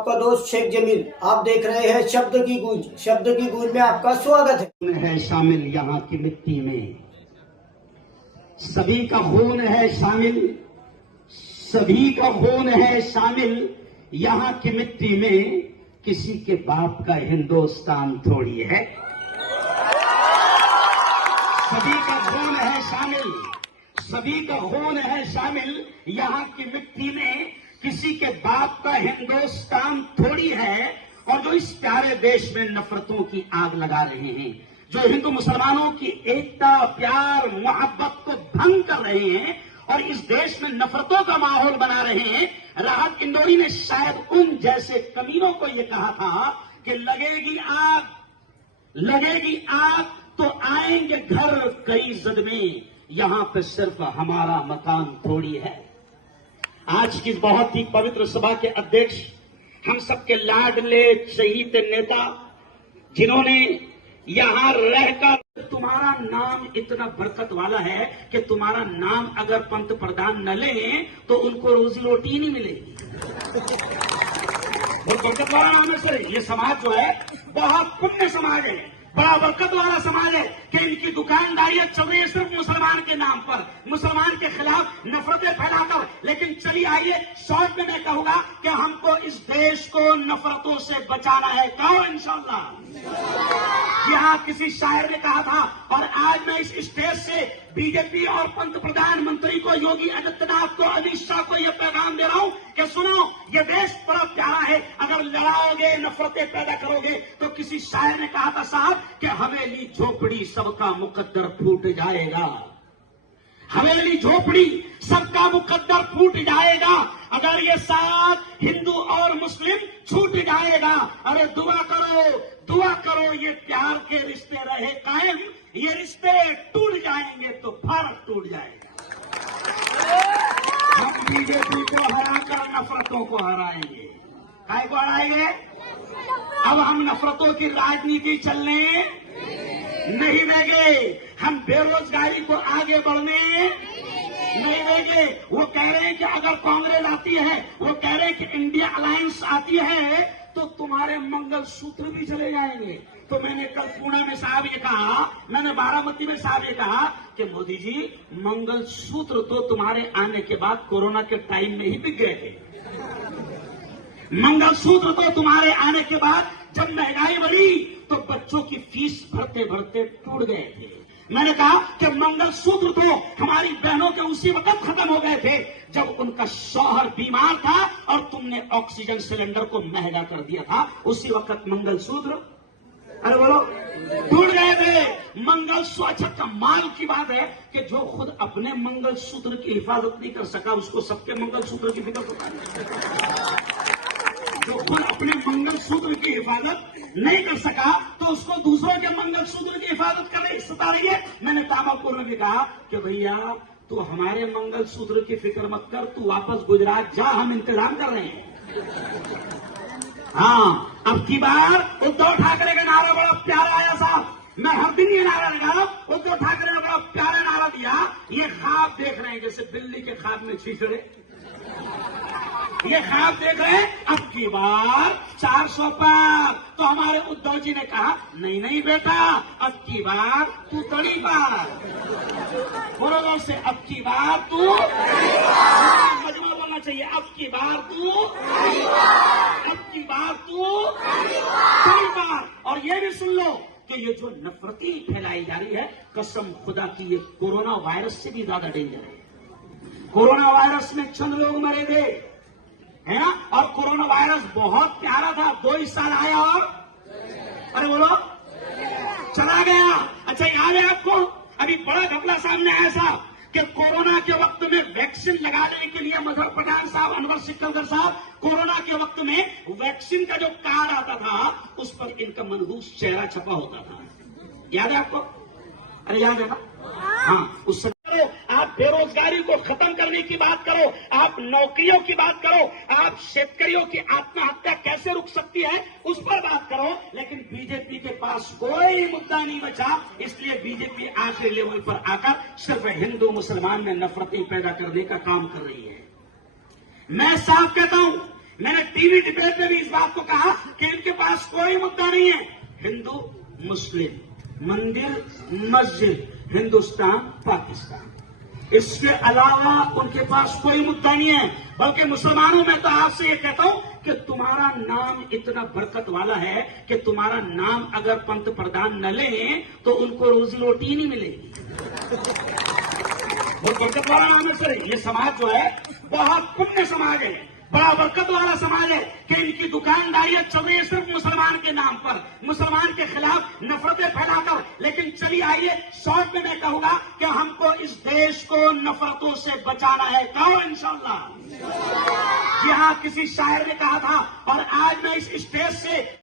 आपका दोस्त शेख जमील। आप देख रहे हैं शब्द की गूंज। शब्द की गूंज में आपका स्वागत है शामिल यहाँ की मिट्टी में, सभी का खून है शामिल, सभी का खून है शामिल यहाँ की मिट्टी में। किसी के बाप का हिंदुस्तान थोड़ी है। सभी का खून है शामिल, सभी का खून है शामिल यहाँ की मिट्टी में। किसी के बाप का हिंदुस्तान थोड़ी है। और जो इस प्यारे देश में नफरतों की आग लगा रहे हैं, जो हिंदू मुसलमानों की एकता, प्यार, मोहब्बत को भंग कर रहे हैं और इस देश में नफरतों का माहौल बना रहे हैं। राहत इंदौरी ने शायद उन जैसे कमीनों को यह कहा था कि लगेगी आग तो आएंगे घर कई जद में, यहां पे सिर्फ हमारा मकान थोड़ी है। आज की बहुत ही पवित्र सभा के अध्यक्ष, हम सबके लाडले शहीद नेता, जिन्होंने यहां रहकर, तुम्हारा नाम इतना बरकत वाला है कि तुम्हारा नाम अगर पंत प्रधान न लें तो उनको रोजी रोटी नहीं मिलेगी। और बरकत वाला होने से ये समाज जो है बहुत पुण्य समाज है, बड़ा बरकत वाला समाज है कि इनकी दुकानदारियां चल रही है सिर्फ मुसलमान के नाम पर, मुसलमान के खिलाफ नफरतें फैलाकर। लेकिन चलिए आइए, शॉर्ट में मैं कहूंगा कि हमको इस देश को नफरतों से बचाना है। कहो इंशाअल्लाह। यहां किसी शायर ने कहा था, और आज मैं इस स्टेज से बीजेपी और पंत प्रधानमंत्री को, योगी आदित्यनाथ को, अमित शाह को यह पैगाम दे रहा हूं कि सुनो, ये देश बड़ा प्यारा है। अगर लड़ाओगे, नफरतें पैदा करोगे, तो किसी शायर ने कहा था साहब कि हवेली झोपड़ी सबका मुकद्दर फूट जाएगा। हवेली झोपड़ी सबका मुकद्दर फूट जाएगा अगर ये साथ हिंदू और मुस्लिम छूट जाएगा। अरे दुआ करो ये प्यार के रिश्ते रहे कायम। ये रिश्ते टूट जाएंगे तो भारत टूट जाएगा। हम बीजेपी को हराकर नफरतों को हराएंगे। काय को हराएंगे? अब हम नफरतों की राजनीति चलने नहीं देंगे। हम बेरोजगारी को आगे बढ़ने नहीं देंगे। वो कह रहे हैं कि अगर कांग्रेस आती है, वो कह रहे हैं कि इंडिया अलायंस आती है तो तुम्हारे मंगलसूत्र भी चले जाएंगे। तो मैंने कल पुणे में साहब ये कहा, मैंने बारामती में साहब ये कहा कि मोदी जी, मंगलसूत्र तो तुम्हारे आने के बाद कोरोना के टाइम में ही बिक गए थे। मंगलसूत्र तो तुम्हारे आने के बाद जब महंगाई बढ़ी तो बच्चों की फीस भरते भरते टूट गए थे। मैंने कहा कि मंगलसूत्र तो हमारी बहनों के उसी वक्त खत्म हो गए थे जब उनका शौहर बीमार था और तुमने ऑक्सीजन सिलेंडर को महंगा कर दिया था। उसी वक्त मंगलसूत्र, अरे बोलो, टूट गए थे। मंगलसूत्र कमाल की बात है कि जो खुद अपने मंगलसूत्र की हिफाजत नहीं कर सका, उसको सबके मंगलसूत्र की फिक्र होता है। जो खुद अपने मंगलसूत्र की हिफाजत नहीं कर सका तो उसको दूसरों के मंगलसूत्र की हिफाजत करने सता रही है। मैंने तामापुर में भी कहा कि भैया तू हमारे मंगलसूत्र की फिक्र मत कर, तू वापस गुजरात जा, हम इंतजाम कर रहे हैं। हाँ, अब की बार उद्धव ठाकरे का नारा बड़ा प्यारा आया साहब। मैं हर दिन ये नारा लगा, उद्धव ठाकरे ने बड़ा प्यारा नारा दिया। ये ख्वाब देख रहे हैं जैसे बिल्ली के ख्वाब में छीछड़े, ये ख्वाब देख रहे हैं अब की बार 400 पार। तो हमारे उद्धव जी ने कहा, नहीं बेटा, अब की बार तू तड़ी पार। बोलो से, अब की बार तू, मजमा बोलना चाहिए, अब की बार तू, अब की बार तू तड़ी पार। और ये भी सुन लो कि ये जो नफरती फैलाई जा रही है, कसम खुदा की, ये कोरोना वायरस से भी ज्यादा डेंजर है। कोरोना वायरस में चंद लोग मरे थे, है ना, और कोरोना वायरस बहुत प्यारा था, 2 साल आया और अरे बोलो चला गया। अच्छा याद है आपको, अभी बड़ा घपला सामने आया साहब कि कोरोना के वक्त में वैक्सीन लगाने के लिए मजहर पठान साहब, अनवर सिकंदर साहब, कोरोना के वक्त में वैक्सीन का जो कार्ड आता था उस पर इनका मनहूस चेहरा छपा होता था। याद है आपको? अरे याद है ना? हाँ, उस समय आप बेरोजगारी को खत्म करने की बात करो, आप नौकरियों की बात करो, आप शेतकरियों की आत्महत्या कैसे रुक सकती है उस पर बात करो। लेकिन बीजेपी के पास कोई मुद्दा नहीं बचा, इसलिए बीजेपी आखिरी लेवल पर आकर सिर्फ हिंदू मुसलमान में नफरतें पैदा करने का काम कर रही है। मैं साफ कहता हूं, मैंने टीवी डिबेट में भी इस बात को कहा कि इनके पास कोई मुद्दा नहीं है। हिंदू मुस्लिम, मंदिर मस्जिद, हिंदुस्तान पाकिस्तान, इसके अलावा उनके पास कोई मुद्दा नहीं है। बल्कि मुसलमानों में तो आपसे ये कहता हूं कि तुम्हारा नाम इतना बरकत वाला है कि तुम्हारा नाम अगर पंत प्रधान न लें तो उनको रोजी रोटी नहीं मिलेगी। वो बरकत वाला नाम है सर। ये समाज जो है बहुत पुण्य समाज है, बड़ा बरकत वाला समाज है कि इनकी दुकानदारियां चल रही है सिर्फ मुसलमान के नाम पर, मुसलमान के खिलाफ नफरतें फैलाकर। लेकिन चलिए आइए, शॉर्ट में मैं कहूंगा कि हमको इस देश को नफरतों से बचाना है। कहो इंशाअल्लाह। जी हाँ, किसी शायर ने कहा था और आज मैं इस स्टेज से